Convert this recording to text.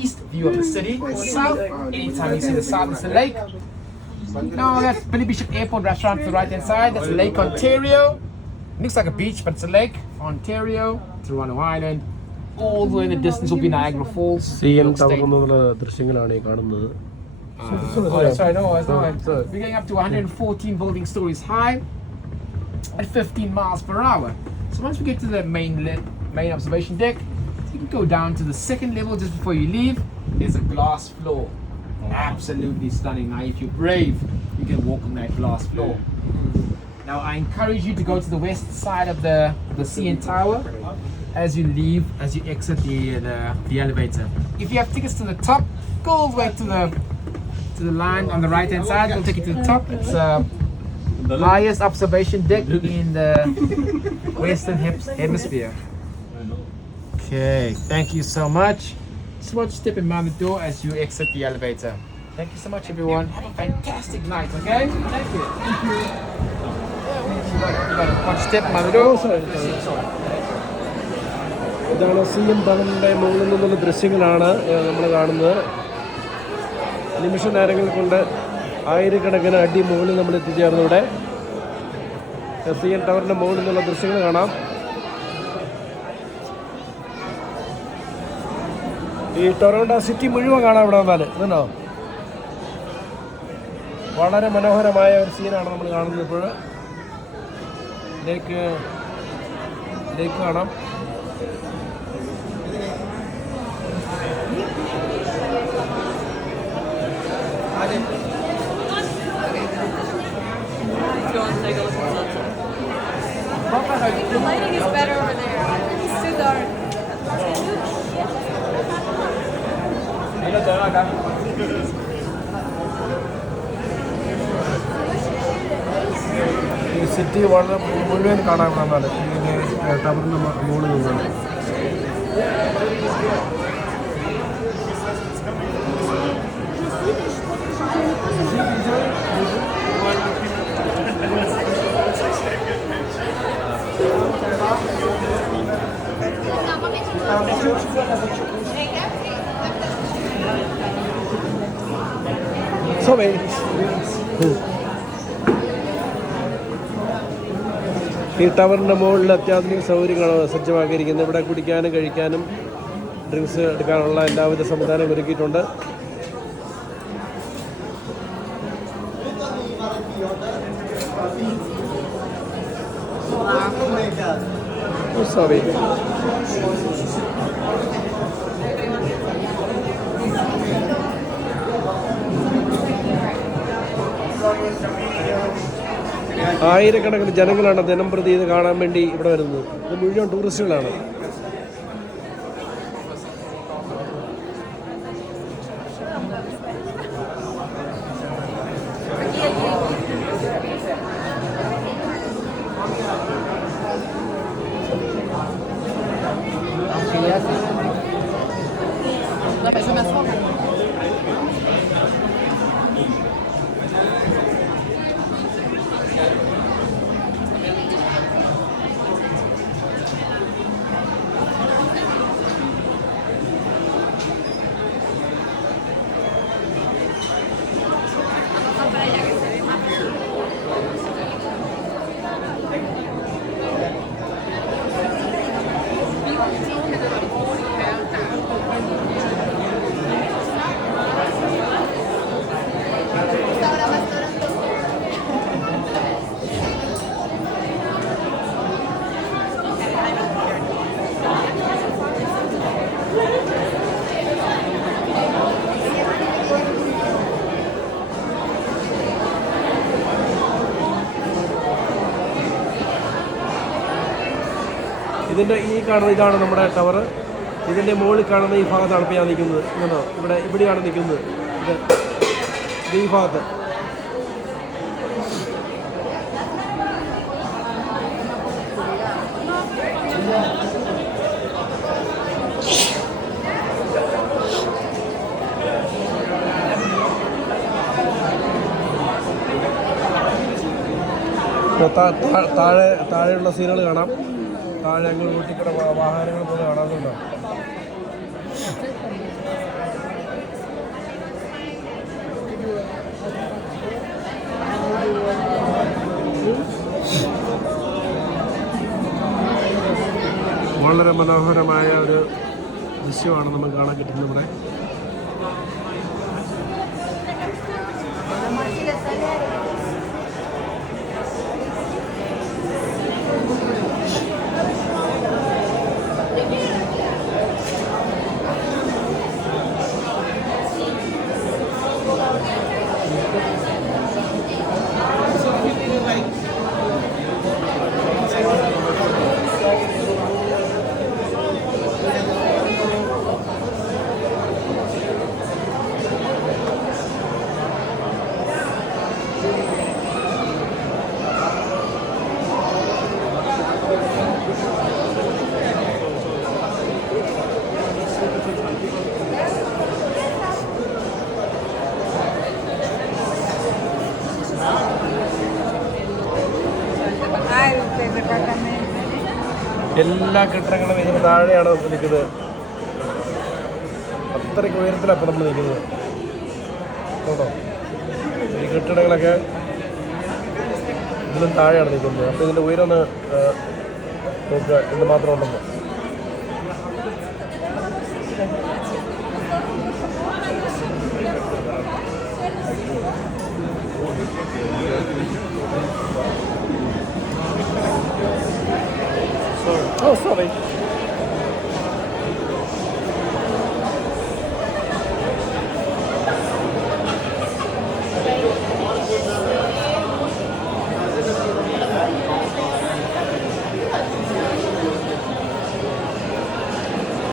east, view of the city. South, anytime you see the south, it's the lake. Now that's Billy Bishop Airport restaurant to the right hand side. That's Lake Ontario. Looks like a beach, but it's a lake. Ontario, Toronto Island. All the way in the distance will be Niagara Falls. CN ടവറിനുള്ള ദൃശ്യങ്ങളാണ് ഈ കാണുന്നത്. Sorry, no, it's not. We're going up to 114 building stories high at 15 miles per hour. So once we get to the main observation deck, you can go down to the second level just before you leave. There's a glass floor. Absolutely stunning. Now, if you're brave, you can walk on that glass floor. Now, I encourage you to go to the west side of the CN Tower as you leave, as you exit the elevator. If you have tickets to the top, go all the way to the line on the right hand side. We'll take you to the top. It's the highest observation deck in the Western Hemisphere. Okay, thank you so much. Just watch stepping out the door as you exit the elevator. Thank you so much, everyone. Have a fantastic night, okay? Thank you. You got to watch stepping out the door. ഇതാണ് CN ടവറിൻ്റെ മുകളിൽ നിന്നുള്ള ദൃശ്യങ്ങളാണ് നമ്മൾ കാണുന്നത്. നിമിഷ നേരങ്ങൾ കൊണ്ട് ആയിരക്കണക്കിന് അടി മുകളിൽ നമ്മൾ എത്തിച്ചേർന്നു. ഇവിടെ CN ടവറിൻ്റെ മുകളിൽ നിന്നുള്ള ദൃശ്യങ്ങൾ കാണാം. ഈ ടൊറോണ്ടോ സിറ്റി മുഴുവൻ കാണാം ഇവിടെ വന്നാൽ. ഇതുണ്ടോ, വളരെ മനോഹരമായ ഒരു സീനാണ് നമ്മൾ കാണുന്നത്. ഇപ്പോൾ ലേക്ക് കാണാം. The lighting is better over there. It's too dark. ഈ സിറ്റി വളരെ മുഴുവൻ കാണാൻ വന്നാൽ ഈ ടവറിൻ്റെ മുകളിൽ നിന്നാണ്. ഈ ടവറിൻ്റെ മുകളിൽ അത്യാധുനിക സൗകര്യങ്ങളാണ് സജ്ജമാക്കിയിരിക്കുന്നത്. ഇവിടെ കുടിക്കാനും കഴിക്കാനും ഡ്രിങ്ക്സ് എടുക്കാനുള്ള എല്ലാവിധ സംവിധാനവും ഒരുക്കിയിട്ടുണ്ട്. ആയിരക്കണക്കിന് ജനങ്ങളാണ് ദിനം പ്രതി ഇത് കാണാൻ വേണ്ടി ഇവിടെ വരുന്നത്. ഇത് മുഴുവൻ ടൂറിസ്റ്റുകളാണ്. ഇതിൻ്റെ ഈ കാണുന്ന ഇതാണ് നമ്മുടെ ടവർ. ഇതിൻ്റെ മുകളിൽ കാണുന്ന ഈ ഭാഗത്താണ് ഇപ്പോൾ ഞാൻ നിൽക്കുന്നത്. ഇങ്ങനോ ഇവിടെയാണ് നിൽക്കുന്നത്. ഇത് ഈ ഭാഗത്ത്. താഴെയുള്ള സീനുകൾ കാണാം. താഴെ അങ്ങോട്ട് കൂട്ടിക്കൂടെ വാഹനങ്ങൾ പോലെ കാണാറുണ്ടോ? മനോഹരമായ ഒരു ദൃശ്യമാണ് നമുക്ക് കാണാൻ കിട്ടുന്നത് ഇവിടെ. എല്ലാ കെട്ടിടങ്ങളും ഇതിന് താഴെയാണ് നിൽക്കുന്നത്. അത്രയ്ക്ക് ഉയരത്തിലാണ് അപ്പോൾ നമ്മൾ നിൽക്കുന്നത് കേട്ടോ. ഈ കെട്ടിടങ്ങളൊക്കെ ഇതിലും താഴെയാണ് നിൽക്കുന്നത്. അപ്പോൾ ഇതിൻ്റെ ഉയരം ഒന്ന് നോക്കുക എന്ത് മാത്രം ഉണ്ടെന്ന്. Oh, sorry.